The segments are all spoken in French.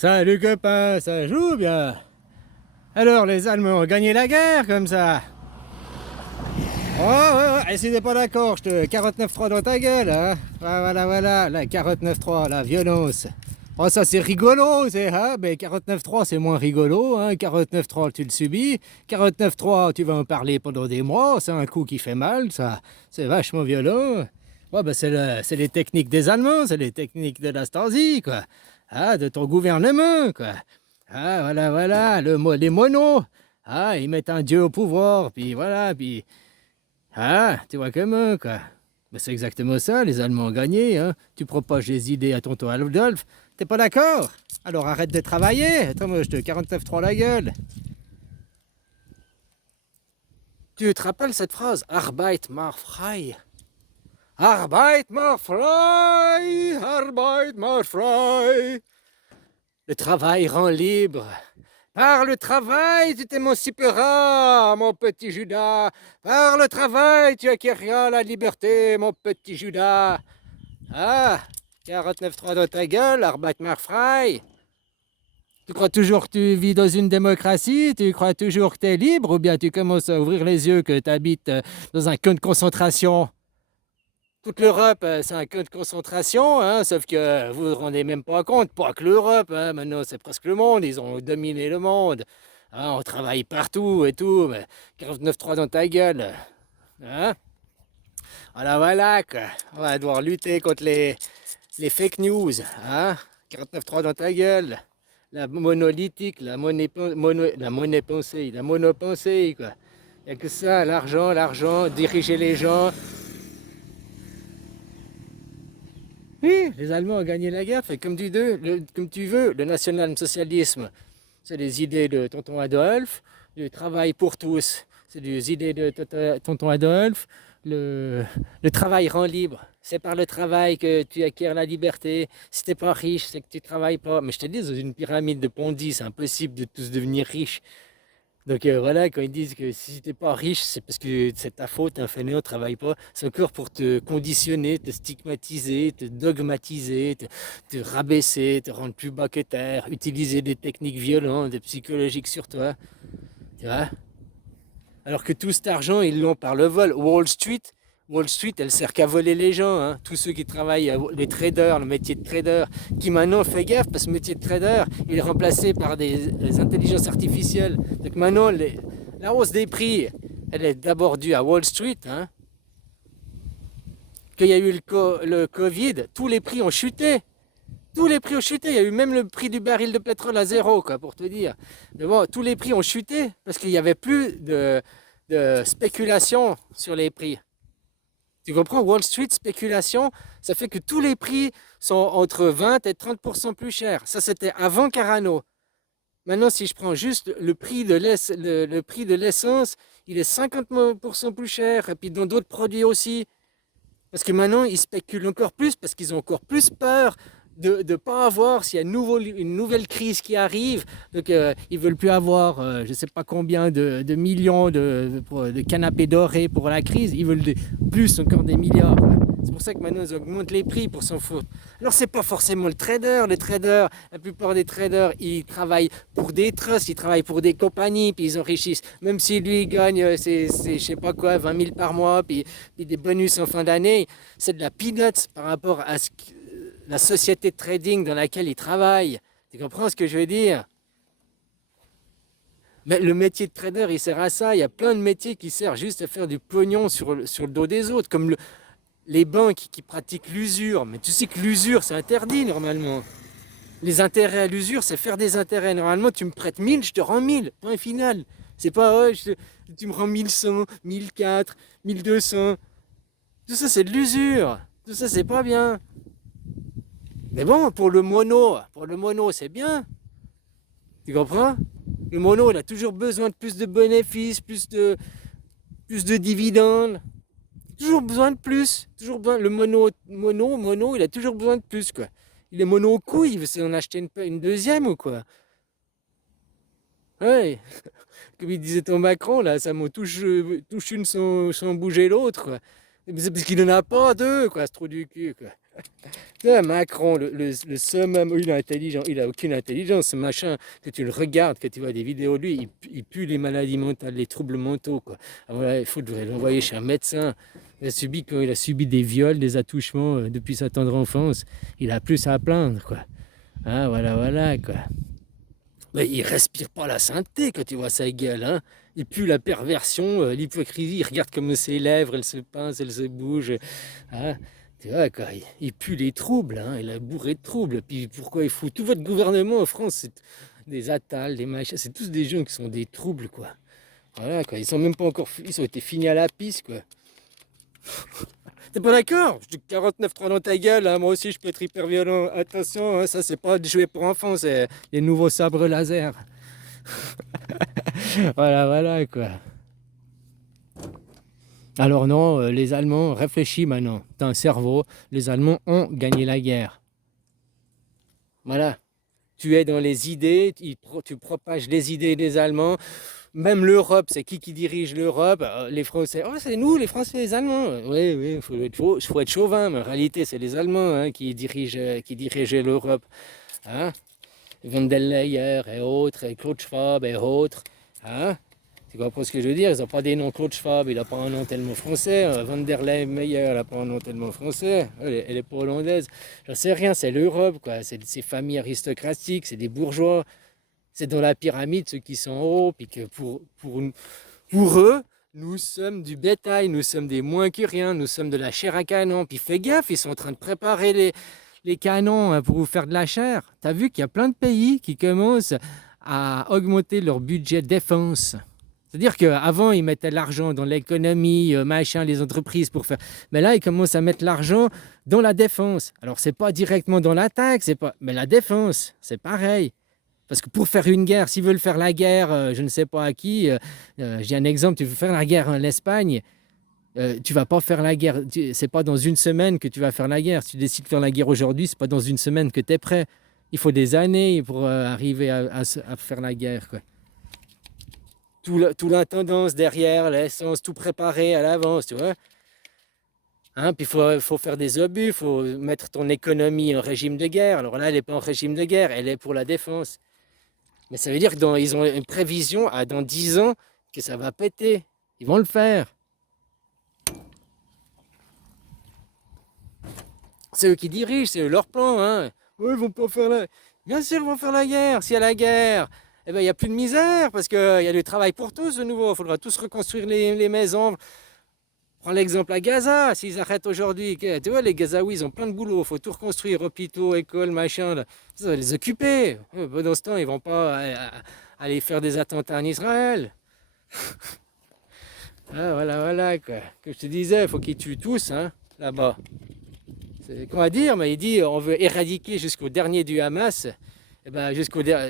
Salut copain, ça joue bien. Alors les Allemands ont gagné la guerre comme ça. Oh, ouais, ouais, et si t'es pas d'accord, je te 49-3 dans ta gueule, hein. Voilà, la 49-3, la violence. Oh, ça c'est rigolo, c'est, hein, mais 49-3 c'est moins rigolo, hein. 49-3 tu le subis, 49-3 tu vas en parler pendant des mois, c'est un coup qui fait mal, ça, c'est vachement violent. Ouais, bah c'est les techniques des Allemands, c'est les techniques de la Stasi, quoi. Ah, de ton gouvernement, quoi. Ah, voilà, les monos. Ah, ils mettent un dieu au pouvoir, puis voilà, puis ah, tu vois comment, quoi. Ben, c'est exactement ça, les Allemands ont gagné, hein. Tu propages les idées à tonton Adolphe, t'es pas d'accord? Alors arrête de travailler. Attends, moi, je te 49-3 la gueule. Tu te rappelles cette phrase? Arbeit macht frei. Arbeit macht frei. Arbeit macht frei. Le travail rend libre. Par le travail, tu t'émanciperas, mon petit Judas. Par le travail, tu acquériras la liberté, mon petit Judas. Ah, 49-3 dans ta gueule, Arbeit macht frei. Tu crois toujours que tu vis dans une démocratie? Tu crois toujours que tu es libre? Ou bien tu commences à ouvrir les yeux que tu habites dans un camp de concentration? Toute l'Europe, c'est un camp de concentration, hein, sauf que vous ne vous rendez même pas compte. Pas que l'Europe, hein, maintenant c'est presque le monde, ils ont dominé le monde. Hein, on travaille partout et tout, mais 49-3 dans ta gueule. Hein? Voilà, quoi. On va devoir lutter contre les fake news. Hein? 49-3 dans ta gueule. La monolithique, la monnaie pensée, la monopensée, quoi. Il n'y a que ça, l'argent, diriger les gens. Oui, les Allemands ont gagné la guerre, fait comme tu veux, le national-socialisme, c'est les idées de tonton Adolphe, le travail pour tous, c'est les idées de tonton Adolphe, le travail rend libre, c'est par le travail que tu acquiers la liberté, si t'es pas riche, c'est que tu travailles pas, mais je te dis, dans une pyramide de Ponzi, c'est impossible de tous devenir riches. Donc voilà, quand ils disent que si t'es pas riche, c'est parce que c'est ta faute, t'es un fainéant, travaille pas. C'est encore pour te conditionner, te stigmatiser, te dogmatiser, te rabaisser, te rendre plus bas que terre, utiliser des techniques violentes, des psychologiques sur toi. Tu vois? Alors que tout cet argent, ils l'ont par le vol. Wall Street, elle sert qu'à voler les gens. Hein. Tous ceux qui travaillent, les traders, le métier de trader, qui maintenant fait gaffe parce que ce métier de trader, il est remplacé par des intelligences artificielles. Donc maintenant, la hausse des prix, elle est d'abord due à Wall Street. Hein. Qu'il y a eu le Covid, tous les prix ont chuté. Tous les prix ont chuté. Il y a eu même le prix du baril de pétrole à zéro, quoi, pour te dire. Mais bon, tous les prix ont chuté parce qu'il n'y avait plus de spéculation sur les prix. Tu comprends? Wall Street, spéculation, ça fait que tous les prix sont entre 20 et 30% plus chers. Ça, c'était avant Carano. Maintenant, si je prends juste le prix le prix de l'essence, il est 50% plus cher. Et puis dans d'autres produits aussi. Parce que maintenant, ils spéculent encore plus, parce qu'ils ont encore plus peur de ne pas avoir, s'il y a une nouvelle crise qui arrive, donc ils ne veulent plus avoir je ne sais pas combien de millions de canapés dorés pour la crise, ils veulent plus, encore des milliards. C'est pour ça que maintenant ils augmentent les prix pour s'en foutre. Alors c'est pas forcément le trader, la plupart des traders, ils travaillent pour des trusts, ils travaillent pour des compagnies, puis ils enrichissent, même si lui il gagne, je sais pas quoi, 20 000 par mois, puis des bonus en fin d'année, c'est de la peanuts par rapport à la société de trading dans laquelle ils travaillent. Tu comprends ce que je veux dire? Mais le métier de trader, il sert à ça. Il y a plein de métiers qui servent juste à faire du pognon sur le dos des autres, comme les banques qui pratiquent l'usure. Mais tu sais que l'usure, c'est interdit normalement. Les intérêts à l'usure, c'est faire des intérêts. Normalement, tu me prêtes 1000, je te rends 1000. Point final. C'est pas, oh, tu me rends 1100, 1004, 1200. Tout ça, c'est de l'usure. Tout ça, c'est pas bien. Mais bon, pour le mono, c'est bien. Tu comprends? Le mono, il a toujours besoin de plus de bénéfices, plus de dividendes. Toujours besoin de plus. Toujours besoin. Le mono, il a toujours besoin de plus, quoi. Il est mono au couille, il veut en acheter une deuxième ou quoi? Ouais. Comme il disait ton Macron, là, ça me touche une sans bouger l'autre, quoi. C'est parce qu'il n'en a pas deux, quoi, ce trou du cul, quoi. Tu vois, Macron, le summum, il est intelligent, il a aucune intelligence, ce machin, que tu le regardes, que tu vois des vidéos de lui, il pue les maladies mentales, les troubles mentaux, quoi. Ah, voilà, il faudrait l'envoyer chez un médecin. Il a subi des viols, des attouchements depuis sa tendre enfance. Il a plus à plaindre, quoi. Ah, voilà, voilà, quoi. Mais il respire pas la sainteté quand tu vois sa gueule, hein. Il pue la perversion, l'hypocrisie. Il regarde comme ses lèvres, elles se pincent, elles se bougent. Hein. Tu vois, quoi, il pue les troubles, hein. Il a bourré de troubles. Puis pourquoi il fout tout votre gouvernement en France, c'est des Attal, des machins, c'est tous des gens qui sont des troubles, quoi. Voilà, quoi. Ils sont même pas encore, ils ont été finis à la piste, quoi. T'es pas d'accord? Je dis 49-3 dans ta gueule, hein. Moi aussi je peux être hyper violent. Attention, hein, ça c'est pas des jouets pour enfants, c'est les nouveaux sabres laser. Voilà, voilà, quoi. Alors non, les Allemands, réfléchis maintenant. T'as un cerveau, les Allemands ont gagné la guerre. Voilà. Tu es dans les idées, tu propages les idées des Allemands. Même l'Europe, c'est qui dirige l'Europe? Les Français. Oh, c'est nous, les Français, les Allemands. Oui, oui, faut être chauvin, mais en réalité, c'est les Allemands, hein, qui dirigeaient l'Europe. Hein? Von der Leyen et autres, et Claude Schwab et autres. Hein? Tu comprends ce que je veux dire? Ils n'ont pas des noms. Claude Schwab, il n'a pas un nom tellement français. Van der Leyen, elle n'a pas un nom tellement français. Elle est pas hollandaise. J'en sais rien, c'est l'Europe, quoi. C'est ces familles aristocratiques, c'est des bourgeois. C'est dans la pyramide ceux qui sont en haut. Puis que pour eux, nous sommes du bétail, nous sommes des moins que rien, nous sommes de la chair à canon. Puis fais gaffe, ils sont en train de préparer les canons, hein, pour vous faire de la chair. Tu as vu qu'il y a plein de pays qui commencent à augmenter leur budget défense. C'est-à-dire qu'avant, ils mettaient l'argent dans l'économie, machin, les entreprises pour faire. Mais là, ils commencent à mettre l'argent dans la défense. Alors, c'est pas directement dans l'attaque, c'est pas. Mais la défense, c'est pareil. Parce que pour faire une guerre, s'ils veulent faire la guerre, je ne sais pas à qui, j'ai un exemple, tu veux faire la guerre en Espagne, tu vas pas faire la guerre. C'est pas dans une semaine que tu vas faire la guerre. Si tu décides de faire la guerre aujourd'hui, c'est pas dans une semaine que tu es prêt. Il faut des années pour arriver à faire la guerre, quoi. Tout l'intendance derrière, l'essence, tout préparé à l'avance, tu vois. Hein, puis faut faire des obus, il faut mettre ton économie en régime de guerre. Alors là, elle n'est pas en régime de guerre, elle est pour la défense. Mais ça veut dire qu'ils ont une prévision à dans 10 ans que ça va péter. Ils vont le faire. C'est eux qui dirigent, c'est eux leur plan. Hein. Ouais, ils vont pas faire la... Bien sûr, ils vont faire la guerre. S'il y a la guerre, eh ben, il n'y a plus de misère parce qu'il y a du travail pour tous de nouveau. Il faudra tous reconstruire les maisons. Prends l'exemple à Gaza. S'ils arrêtent aujourd'hui, tu vois, les Gazaouis, ils ont plein de boulot. Il faut tout reconstruire, hôpitaux, écoles, machin. Là. Ça va les occuper. Pendant ce temps, ils vont pas aller faire des attentats en Israël. Ah, voilà, voilà, quoi. Comme je te disais, il faut qu'ils tuent tous, hein, là-bas. C'est quoi à dire, mais il dit on veut éradiquer jusqu'au dernier du Hamas. Et ben,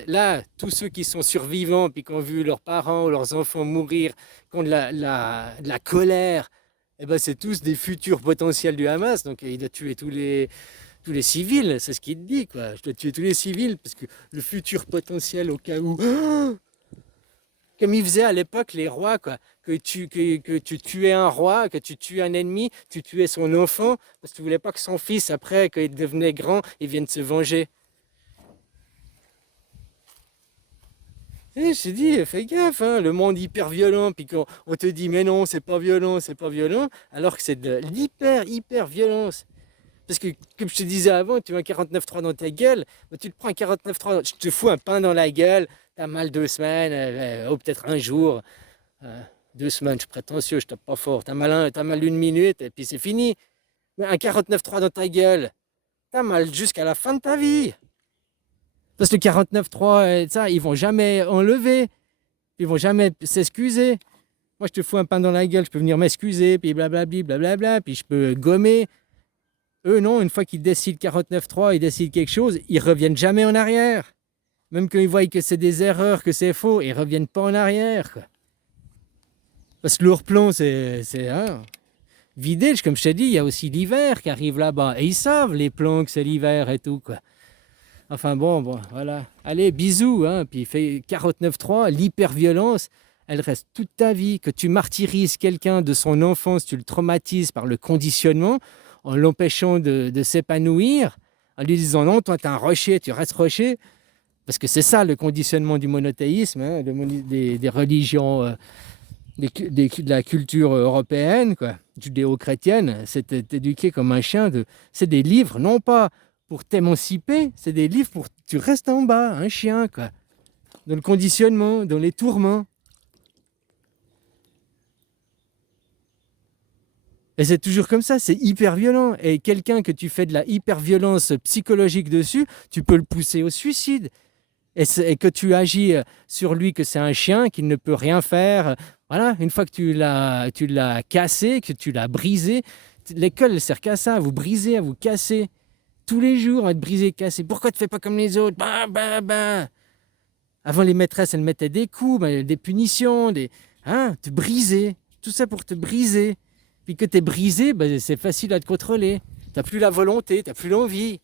là, tous ceux qui sont survivants, puis qui ont vu leurs parents ou leurs enfants mourir, qui ont de la colère, et ben, c'est tous des futurs potentiels du Hamas. Donc il doit tuer tous les civils, c'est ce qu'il dit, quoi. Je dois tuer tous les civils, parce que le futur potentiel au cas où... Comme ils faisaient à l'époque les rois, quoi. Que tu tuais un roi, que tu tuais un ennemi, tu tuais son enfant, parce que tu voulais pas que son fils, après, quand il devenait grand, il vienne se venger. Et je te dis, fais gaffe, hein, le monde hyper violent, puis quand on te dit, mais non, c'est pas violent, alors que c'est de hyper violence. Parce que, comme je te disais avant, tu as un 49.3 dans ta gueule, bah, tu te prends un 49.3, je te fous un pain dans la gueule, t'as mal 2 semaines, ou peut-être un jour, 2 semaines, je suis prétentieux, je tape pas fort, t'as mal 1 minute, et puis c'est fini. Mais un 49.3 dans ta gueule, t'as mal jusqu'à la fin de ta vie. Parce que le 49.3, ça, ils vont jamais enlever, ils vont jamais s'excuser. Moi, je te fous un pain dans la gueule, je peux venir m'excuser, puis blablabli, blablabla, puis je peux gommer. Eux, non, une fois qu'ils décident 49.3, ils décident quelque chose, ils reviennent jamais en arrière. Même quand ils voient que c'est des erreurs, que c'est faux, ils reviennent pas en arrière, quoi. Parce que leur plan, c'est hein, vider. Comme je t'ai dit, il y a aussi l'hiver qui arrive là-bas. Et ils savent, les plans, que c'est l'hiver et tout, quoi. Enfin bon, voilà. Allez, bisous, hein. Puis fais 49.3, l'hyperviolence, elle reste toute ta vie. Que tu martyrises quelqu'un de son enfance, tu le traumatises par le conditionnement, en l'empêchant de s'épanouir, en lui disant non, toi, tu es un rocher, tu restes rocher. Parce que c'est ça le conditionnement du monothéisme, hein, des religions, de la culture européenne, quoi, judéo-chrétienne. C'est t'éduquer comme un chien. C'est des livres, non pas pour t'émanciper, c'est des livres pour que tu restes en bas, un chien, quoi. Dans le conditionnement, dans les tourments. Et c'est toujours comme ça, c'est hyper violent. Et quelqu'un que tu fais de la hyper-violence psychologique dessus, tu peux le pousser au suicide. Et que tu agis sur lui, que c'est un chien qui ne peut rien faire. Voilà, une fois que tu l'as cassé, que tu l'as brisé, l'école ne sert qu'à ça, à vous briser, à vous casser. Tous les jours, à te briser, casser. Pourquoi tu ne fais pas comme les autres? Bah, bah, bah. Avant, les maîtresses, elles mettaient des coups, des punitions, te briser. Tout ça pour te briser. Puis que tu es brisé, c'est facile à te contrôler. Tu n'as plus la volonté, tu n'as plus l'envie.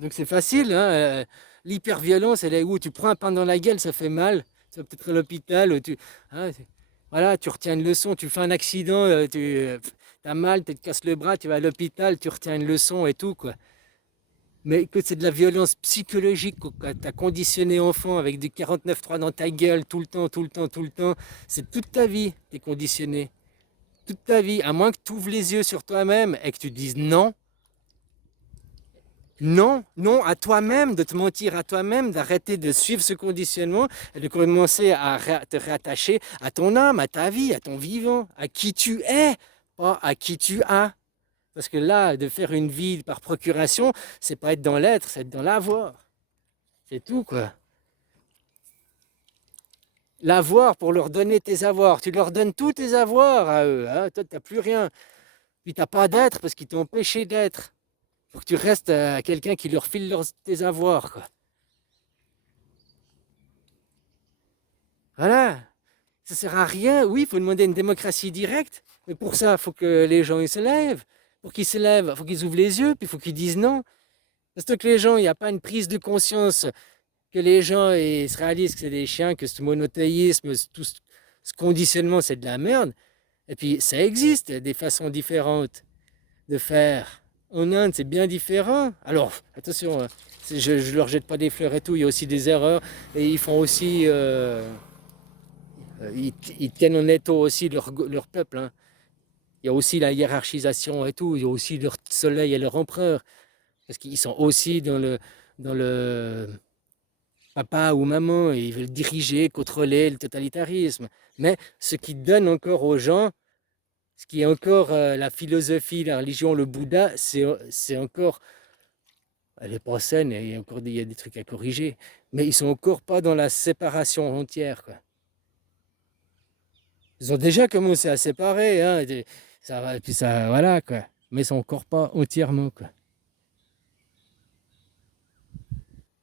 Donc c'est facile, hein, l'hyperviolence, elle est où tu prends un pain dans la gueule, ça fait mal, tu vas peut-être à l'hôpital, hein, voilà, tu retiens une leçon, tu fais un accident, tu as mal, tu te casses le bras, tu vas à l'hôpital, tu retiens une leçon et tout, quoi. Mais que c'est de la violence psychologique, quoi. Tu as conditionné enfant avec du 49.3 dans ta gueule tout le temps, tout le temps, tout le temps, c'est toute ta vie, tu es conditionné. Toute ta vie, à moins que tu ouvres les yeux sur toi-même et que tu te dises non. Non, non, à toi-même, de te mentir à toi-même, d'arrêter de suivre ce conditionnement et de commencer à te rattacher à ton âme, à ta vie, à ton vivant, à qui tu es, pas à qui tu as. Parce que là, de faire une vie par procuration, c'est pas être dans l'être, c'est être dans l'avoir. C'est tout, quoi. L'avoir pour leur donner tes avoirs. Tu leur donnes tous tes avoirs à eux. Hein. Toi, tu n'as plus rien. Puis tu n'as pas d'être parce qu'ils t'ont empêché d'être. Faut que tu restes à quelqu'un qui leur file tes avoirs, quoi. Voilà. Ça sert à rien. Oui, il faut demander une démocratie directe, mais pour ça, il faut que les gens ils se lèvent. Pour qu'ils se lèvent, il faut qu'ils ouvrent les yeux, puis il faut qu'ils disent non. Parce que les gens, il n'y a pas une prise de conscience, que les gens ils se réalisent que c'est des chiens, que ce monothéisme, tout ce conditionnement, c'est de la merde. Et puis, ça existe, des façons différentes de faire. En Inde, c'est bien différent. Alors, attention, hein, je ne leur jette pas des fleurs et tout, il y a aussi des erreurs. Et ils font aussi... ils tiennent en étau aussi leur peuple. Hein. Il y a aussi la hiérarchisation et tout. Il y a aussi leur soleil et leur empereur. Parce qu'ils sont aussi dans le papa ou maman. Et ils veulent diriger, contrôler le totalitarisme. Mais ce qui donne encore aux gens, ce qui est encore la philosophie, la religion, le Bouddha, c'est encore... Elle n'est pas saine, il y a des trucs à corriger. Mais ils sont encore pas dans la séparation entière, quoi. Ils ont déjà commencé à séparer, hein, ça va, et puis ça, voilà, quoi. Mais ils sont encore pas entièrement, quoi.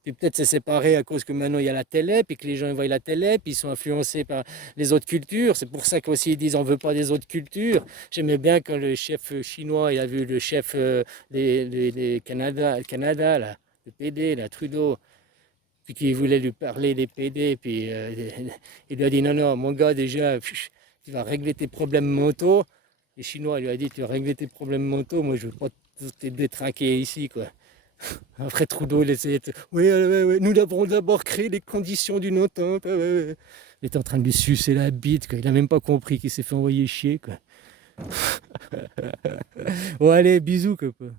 Puis peut-être c'est séparé à cause que maintenant il y a la télé, puis que les gens voient la télé, puis ils sont influencés par les autres cultures. C'est pour ça qu'aussi ils disent on veut pas des autres cultures. J'aimais bien quand le chef chinois, il a vu le chef des Canada, là, le PD, là, Trudeau, puis qu'il voulait lui parler des PD, puis il lui a dit non, non, mon gars, déjà, tu vas régler tes problèmes mentaux. Les Chinois, il lui a dit tu vas régler tes problèmes mentaux, moi je veux pas te détraquer ici, quoi. Après Trudeau, il essayait de... Oui, ouais, nous avons d'abord créé les conditions d'une entente. Il était en train de lui sucer la bite, quoi. Il n'a même pas compris qu'il s'est fait envoyer chier, quoi. Bon, allez, bisous, copain.